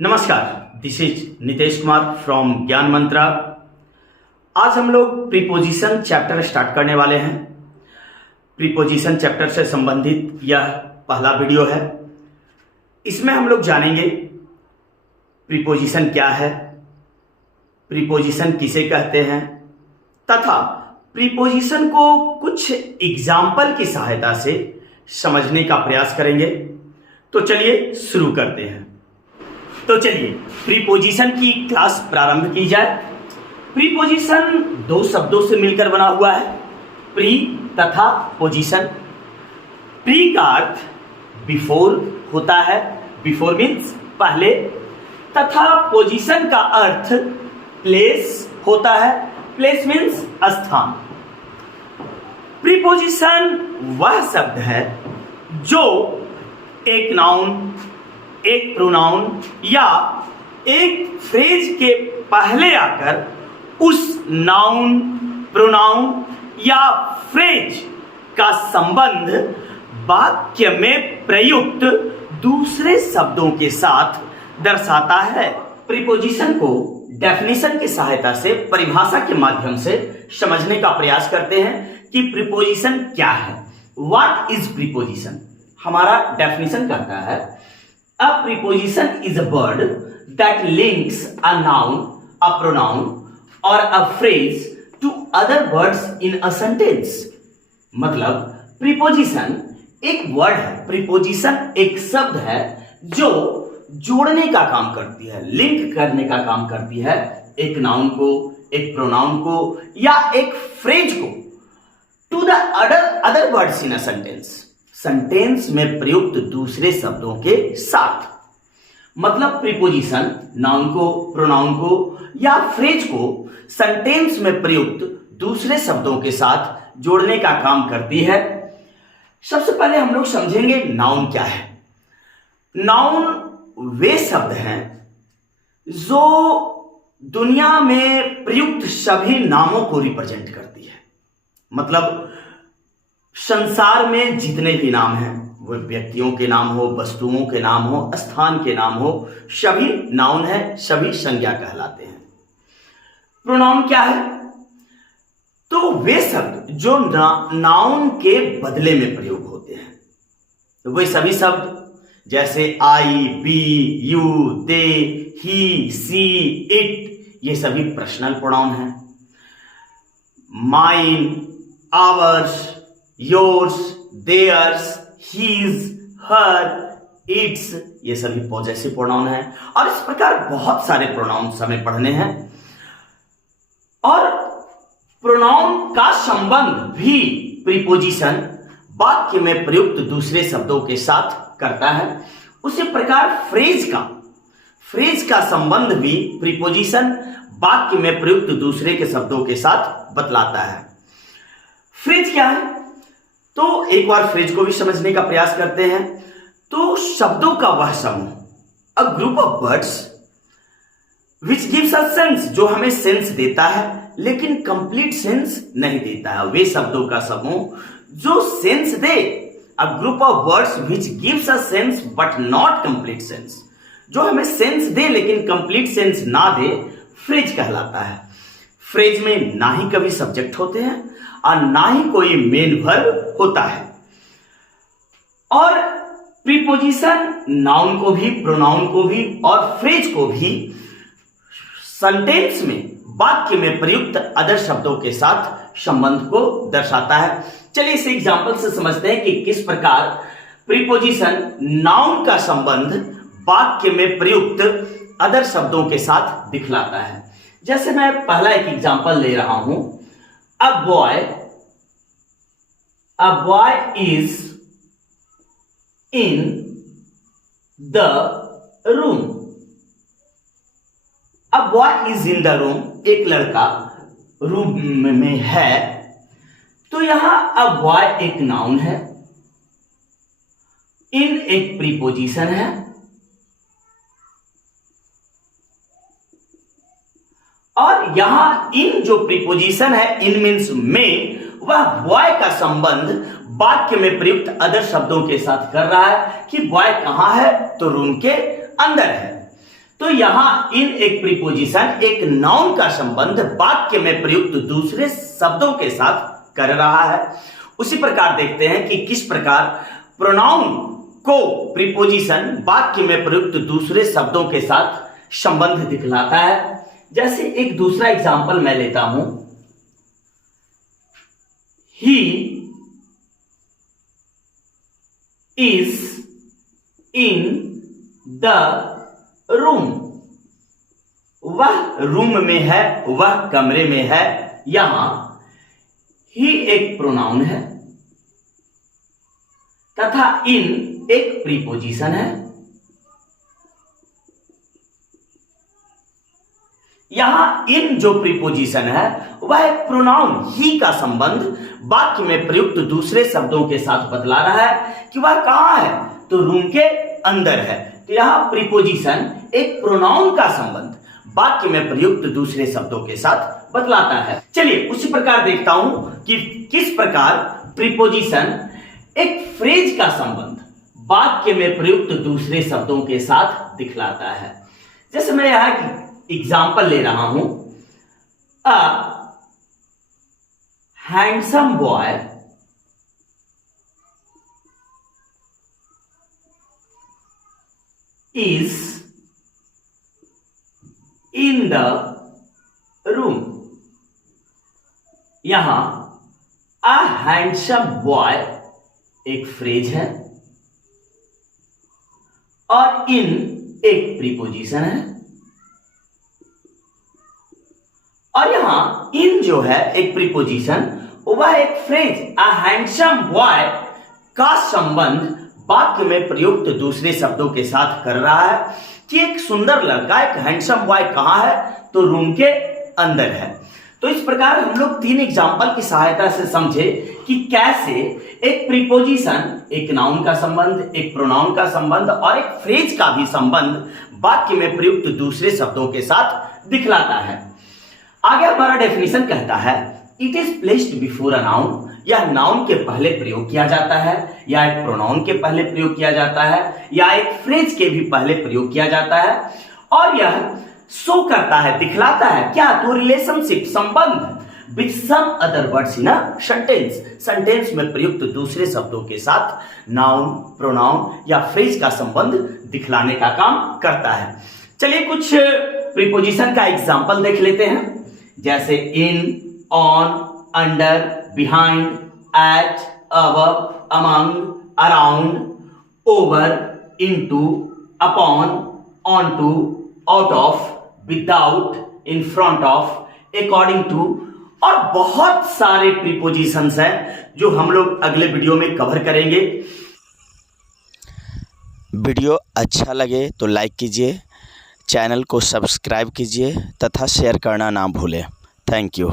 नमस्कार, this is Nitesh Kumar from ज्ञान मंत्रा। आज हम लोग प्रीपोजिशन चैप्टर स्टार्ट करने वाले हैं। प्रीपोजिशन चैप्टर से संबंधित यह पहला वीडियो है। इसमें हम लोग जानेंगे प्रीपोजिशन क्या है, प्रीपोजिशन किसे कहते हैं तथा प्रीपोजिशन को कुछ एग्जाम्पल की सहायता से समझने का प्रयास करेंगे। तो चलिए शुरू करते हैं। तो चलिए प्रीपोजिशन की क्लास प्रारंभ की जाए। प्रीपोजिशन दो शब्दों से मिलकर बना हुआ है, प्री तथा पोजीशन। प्री का अर्थ बिफोर होता है, बिफोर मीन्स पहले, तथा पोजीशन का अर्थ प्लेस होता है, प्लेस मीन्स स्थान। प्रीपोजिशन वह शब्द है जो एक नाउन, एक प्रोनाउन या एक फ्रेज के पहले आकर उस नाउन, प्रोनाउन या फ्रेज का संबंध वाक्य में प्रयुक्त दूसरे शब्दों के साथ दर्शाता है। प्रीपोजिशन को डेफिनेशन की सहायता से, परिभाषा के माध्यम से समझने का प्रयास करते हैं कि प्रीपोजिशन क्या है। What is preposition? हमारा डेफिनेशन कहता है a preposition is a word that links a noun, a pronoun or a phrase to other words in a sentence। मतलब प्रीपोजिशन एक वर्ड है, प्रीपोजिशन एक शब्द है जो जोड़ने का काम करती है, लिंक करने का काम करती है एक नाउन को, एक प्रोनाउन को या एक फ्रेज को to the other words in a sentence, sentence में प्रयुक्त दूसरे शब्दों के साथ। मतलब प्रीपोजिशन नाउन को, प्रोनाउन को या फ्रेज को सेंटेंस में प्रयुक्त दूसरे शब्दों के साथ जोड़ने का काम करती है। सबसे पहले हम लोग समझेंगे नाउन क्या है। नाउन वे शब्द हैं जो दुनिया में प्रयुक्त सभी नामों को रिप्रेजेंट करती है। मतलब संसार में जितने भी नाम हैं, वो व्यक्तियों के नाम हो, वस्तुओं के नाम हो, स्थान के नाम हो, सभी नाउन है, सभी संज्ञा कहलाते हैं। प्रोनाउन क्या है? तो वे शब्द जो नाउन के बदले में प्रयोग होते हैं। तो वे सभी शब्द जैसे I, we, you, they, he, she, it, ये सभी पर्सनल प्रोनाउन हैं। Mine, ours, yours, theirs, his, her, its, ये सभी पॉजेसिव प्रोनाउन हैं। और इस प्रकार बहुत सारे प्रोनाउन्स हमें पढ़ने हैं। और प्रोनाउन का संबंध भी प्रीपोजिशन वाक्य में प्रयुक्त दूसरे शब्दों के साथ करता है। उसी प्रकार फ्रेज का संबंध भी प्रीपोजिशन वाक्य में प्रयुक्त दूसरे के शब्दों के साथ बतलाता है। फ्रेज क्या है? तो एक बार फ्रेज को भी समझने का प्रयास करते हैं। तो शब्दों का वह समूह, a group of words which gives a sense, जो हमें सेंस देता है लेकिन कंप्लीट सेंस नहीं देता है। वे शब्दों का समूह जो sense they, a group of words which gives a sense but not complete sense, जो हमें सेंस दे लेकिन कंप्लीट सेंस ना दे, फ्रेज कहलाता है। फ्रेज में ना ही कभी सब्जेक्ट होते हैं और ना ही कोई मेन वर्ब होता है। और प्रीपोजिशन नाउन को भी, प्रोनाउन को भी और फ्रेज को भी सेंटेंस में, वाक्य में प्रयुक्त अदर शब्दों के साथ संबंध को दर्शाता है। चलिए इस एग्जांपल से समझते हैं कि किस प्रकार प्रीपोजिशन नाउन का संबंध वाक्य में प्रयुक्त अदर शब्दों के साथ दिखलाता है। जैसे मैं पहला एक एग्जांपल ले रहा हूं। A boy is in the room। A boy is in the room, एक लड़का रूम में है। तो यहां a boy एक नाउन है, in एक प्रीपोजिशन है और यहां इन जो प्रीपोजिशन है, इन मीन्स में, वह बॉय का संबंध वाक्य में प्रयुक्त अदर शब्दों के साथ कर रहा है कि बॉय कहां है, तो रूम के अंदर है। तो यहां इन एक प्रीपोजिशन एक नाउन का संबंध वाक्य में प्रयुक्त दूसरे शब्दों के साथ कर रहा है। उसी प्रकार देखते हैं कि किस प्रकार प्रोनाउन को प्रीपोजिशन वाक्य में प्रयुक्त दूसरे शब्दों के साथ संबंध दिखलाता है। जैसे एक दूसरा एग्जाम्पल मैं लेता हूं, he is in the room. वह रूम में है, वह कमरे में है। यहां ही एक प्रोनाउन है तथा इन एक प्रीपोजिशन है। यहां इन जो प्रीपोजिशन है वह एक प्रोनाउन ही का संबंध वाक्य में प्रयुक्त दूसरे शब्दों के साथ बतला रहा है कि वह कहां है, तो रूम के अंदर है। तो यहां प्रीपोजिशन एक प्रोनाउन का संबंध वाक्य में प्रयुक्त दूसरे शब्दों के साथ बतलाता है। चलिए उसी प्रकार देखता हूं कि किस प्रकार प्रीपोजिशन एक फ्रेज का संबंध वाक्य में प्रयुक्त दूसरे शब्दों के साथ दिखलाता है। जैसे मैं यहां एग्जाम्पल ले रहा हूं, a handsome boy is in the room। यहां a handsome boy एक फ्रेज है और in एक प्रीपोजिशन है, और यहां in जो है एक प्रीपोजिशन, वह एक फ्रेज a handsome boy का संबंध वाक्य में प्रयुक्त दूसरे शब्दों के साथ कर रहा है कि एक सुंदर लड़का, एक हैंडसम बॉय कहां है, तो रूम के अंदर है। तो इस प्रकार हम लोग तीन एग्जाम्पल की सहायता से समझे कि कैसे एक प्रीपोजिशन एक नाउन का संबंध, एक प्रोनाउन का संबंध और एक फ्रेज का भी संबंध वाक्य में प्रयुक्त दूसरे शब्दों के साथ दिखलाता है। आगे हमारा डेफिनेशन कहता है, it is placed before a noun. यह नाउन के पहले प्रयोग किया जाता है, या एक प्रोनाउन के पहले प्रयोग किया जाता है, या एक फ्रेज के भी पहले प्रयोग किया जाता है, और यह शो करता है, दिखलाता है क्या, तो रिलेशनशिप संबंध with some other words in a sentence. Sentence में प्रयुक्त दूसरे शब्दों के साथ नाउन, प्रोनाउन या फ्रेज का संबंध दिखलाने का काम करता है। चलिए कुछ प्रीपोजिशन का एग्जांपल देख लेते हैं। जैसे in, on, under, behind, at, above, among, around, over, into, upon, onto, out of, without, in front of, according to, और बहुत सारे प्रीपोजिशंस हैं जो हम लोग अगले वीडियो में कवर करेंगे। वीडियो अच्छा लगे तो लाइक कीजिए, चैनल को सब्सक्राइब कीजिए तथा शेयर करना ना भूलें। Thank you.